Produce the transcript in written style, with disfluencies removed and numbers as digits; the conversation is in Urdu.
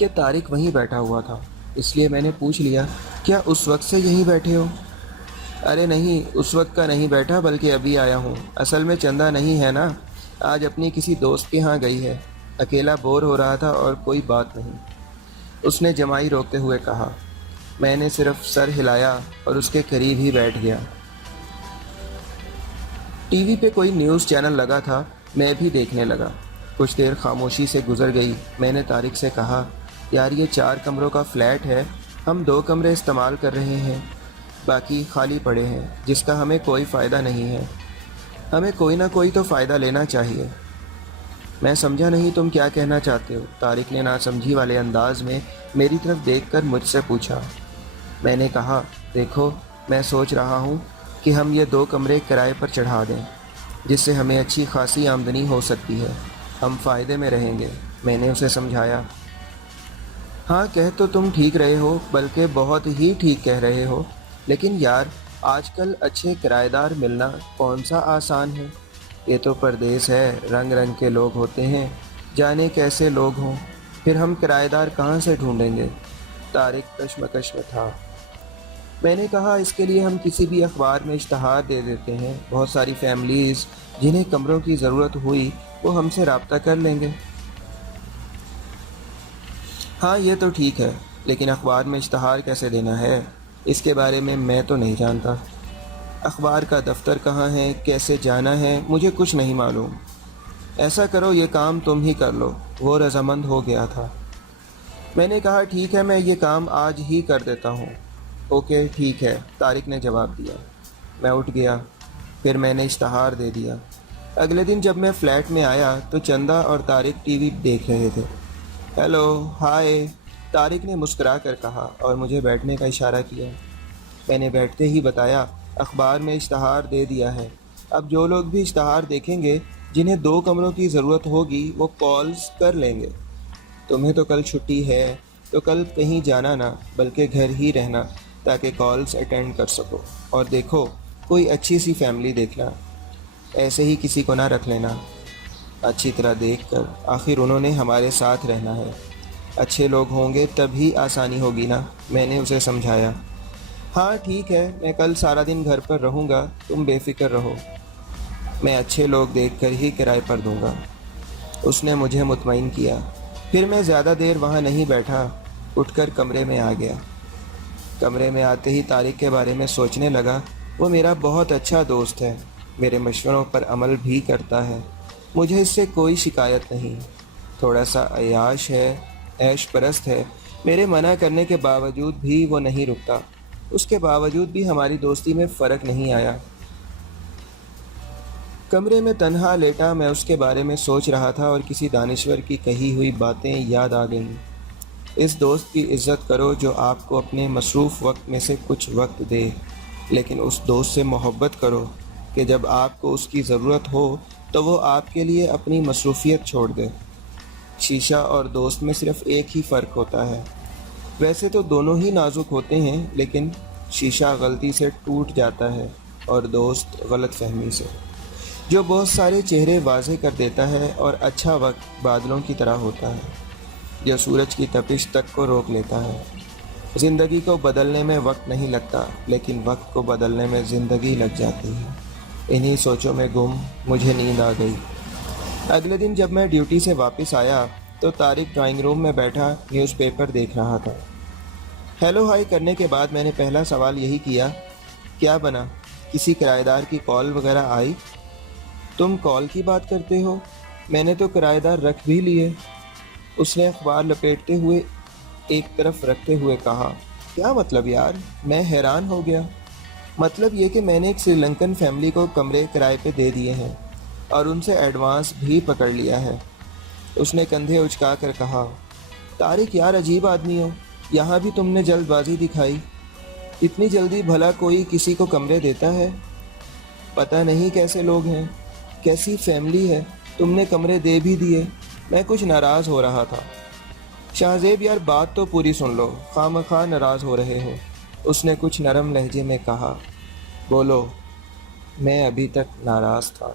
کہ طارق وہیں بیٹھا ہوا تھا، اس لیے میں نے پوچھ لیا، کیا اس وقت سے یہیں بیٹھے ہو؟ ارے نہیں، اس وقت کا نہیں بیٹھا، بلکہ ابھی آیا ہوں۔ اصل میں چندہ نہیں ہے نا، آج اپنی کسی دوست کے ہاں گئی ہے، اکیلا بور ہو رہا تھا اور کوئی بات نہیں، اس نے جمائی روکتے ہوئے کہا۔ میں نے صرف سر ہلایا اور اس کے قریب ہی بیٹھ گیا۔ ٹی وی پہ کوئی نیوز چینل لگا تھا، میں بھی دیکھنے لگا۔ کچھ دیر خاموشی سے گزر گئی۔ میں نے طارق سے کہا، یار یہ 4 کمروں کا فلیٹ ہے، ہم 2 کمرے استعمال کر رہے ہیں، باقی خالی پڑے ہیں، جس کا ہمیں کوئی فائدہ نہیں ہے۔ ہمیں کوئی نہ کوئی تو فائدہ لینا چاہیے۔ میں سمجھا نہیں تم کیا کہنا چاہتے ہو، طارق نے ناسمجھی والے انداز میں میری طرف دیکھ کر مجھ سے پوچھا۔ میں نے کہا، دیکھو میں سوچ رہا ہوں کہ ہم یہ 2 کمرے کرائے پر چڑھا دیں، جس سے ہمیں اچھی خاصی آمدنی ہو سکتی ہے، ہم فائدے میں رہیں گے۔ میں نے اسے سمجھایا۔ ہاں کہہ تو تم ٹھیک رہے ہو، بلکہ بہت ہی ٹھیک کہہ رہے ہو، لیکن یار آج کل اچھے کرایہ دار ملنا کون سا آسان ہے؟ یہ تو پردیس ہے، رنگ رنگ کے لوگ ہوتے ہیں، جانے کیسے لوگ ہوں، پھر ہم کرایہ دار کہاں سے ڈھونڈیں گے؟ طارق کشمکش میں تھا۔ میں نے کہا، اس کے لیے ہم کسی بھی اخبار میں اشتہار دے دیتے ہیں، بہت ساری فیملیز جنہیں کمروں کی ضرورت ہوئی وہ ہم سے رابطہ کر لیں گے۔ ہاں یہ تو ٹھیک ہے، لیکن اخبار میں اشتہار کیسے دینا ہے، اس کے بارے میں تو نہیں جانتا۔ اخبار کا دفتر کہاں ہے، کیسے جانا ہے، مجھے کچھ نہیں معلوم۔ ایسا کرو یہ کام تم ہی کر لو۔ وہ رضامند ہو گیا تھا۔ میں نے کہا، ٹھیک ہے، میں یہ کام آج ہی کر دیتا ہوں۔ اوکے ٹھیک ہے، طارق نے جواب دیا۔ میں اٹھ گیا، پھر میں نے اشتہار دے دیا۔ اگلے دن جب میں فلیٹ میں آیا تو چندہ اور طارق ٹی وی دیکھ رہے تھے۔ ہیلو، ہائے، طارق نے مسکرا کر کہا اور مجھے بیٹھنے کا اشارہ کیا۔ میں نے بیٹھتے ہی بتایا، اخبار میں اشتہار دے دیا ہے، اب جو لوگ بھی اشتہار دیکھیں گے جنہیں 2 کمروں کی ضرورت ہوگی وہ کالز کر لیں گے۔ تمہیں تو کل چھٹی ہے تو کل کہیں جانا نہ، بلکہ گھر ہی رہنا تاکہ کالز اٹینڈ کر سکو، اور دیکھو کوئی اچھی سی فیملی دیکھنا، ایسے ہی کسی کو نہ رکھ لینا، اچھی طرح دیکھ کر، آخر انہوں نے ہمارے ساتھ رہنا ہے، اچھے لوگ ہوں گے تبھی آسانی ہوگی نا، میں نے اسے سمجھایا۔ ہاں ٹھیک ہے، میں کل سارا دن گھر پر رہوں گا، تم بے فکر رہو، میں اچھے لوگ دیکھ کر ہی کرائے پر دوں گا۔ اس نے مجھے مطمئن کیا۔ پھر میں زیادہ دیر وہاں نہیں بیٹھا، اٹھ کر کمرے میں آ گیا۔ کمرے میں آتے ہی طارق کے بارے میں سوچنے لگا۔ وہ میرا بہت اچھا دوست ہے، میرے مشوروں پر عمل بھی کرتا ہے، مجھے اس سے کوئی شکایت نہیں، تھوڑا سا عیاش ہے، عیش پرست ہے، میرے منع کرنے کے باوجود بھی وہ نہیں رکتا، اس کے باوجود بھی ہماری دوستی میں فرق نہیں آیا۔ کمرے میں تنہا لیٹا میں اس کے بارے میں سوچ رہا تھا اور کسی دانشور کی کہی ہوئی باتیں یاد آ گئیں۔ اس دوست کی عزت کرو جو آپ کو اپنے مصروف وقت میں سے کچھ وقت دے، لیکن اس دوست سے محبت کرو کہ جب آپ کو اس کی ضرورت ہو تو وہ آپ کے لیے اپنی مصروفیت چھوڑ دے۔ شیشہ اور دوست میں صرف ایک ہی فرق ہوتا ہے، ویسے تو دونوں ہی نازک ہوتے ہیں، لیکن شیشہ غلطی سے ٹوٹ جاتا ہے اور دوست غلط فہمی سے، جو بہت سارے چہرے واضح کر دیتا ہے، اور اچھا وقت بادلوں کی طرح ہوتا ہے جو سورج کی تپش تک کو روک لیتا ہے۔ زندگی کو بدلنے میں وقت نہیں لگتا، لیکن وقت کو بدلنے میں زندگی لگ جاتی ہے۔ انہی سوچوں میں گم مجھے نیند آ گئی۔ اگلے دن جب میں ڈیوٹی سے واپس آیا تو طارق ڈرائنگ روم میں بیٹھا نیوز پیپر دیکھ رہا تھا۔ ہیلو ہائی کرنے کے بعد میں نے پہلا سوال یہی کیا، کیا بنا، کسی کرایہ دار کی کال وغیرہ آئی؟ تم کال کی بات کرتے ہو، میں نے تو کرایہ دار رکھ بھی لیے، اس نے اخبار لپیٹتے ہوئے ایک طرف رکھتے ہوئے کہا۔ کیا مطلب یار؟ میں حیران ہو گیا۔ مطلب یہ کہ میں نے ایک سری لنکن فیملی کو کمرے کرائے پہ دے دیے ہیں اور ان سے ایڈوانس بھی پکڑ لیا ہے، اس نے کندھے اچکا کر کہا۔ طارق یار عجیب آدمی ہو، یہاں بھی تم نے جلد بازی دکھائی، اتنی جلدی بھلا کوئی کسی کو کمرے دیتا ہے؟ پتہ نہیں کیسے لوگ ہیں، کیسی فیملی ہے، تم نے کمرے دے بھی دیے۔ میں کچھ ناراض ہو رہا تھا۔ شاہزیب یار بات تو پوری سن لو، خواہ مخواہ ناراض ہو رہے ہو، اس نے کچھ نرم لہجے میں کہا۔ بولو۔ میں ابھی تک ناراض تھا۔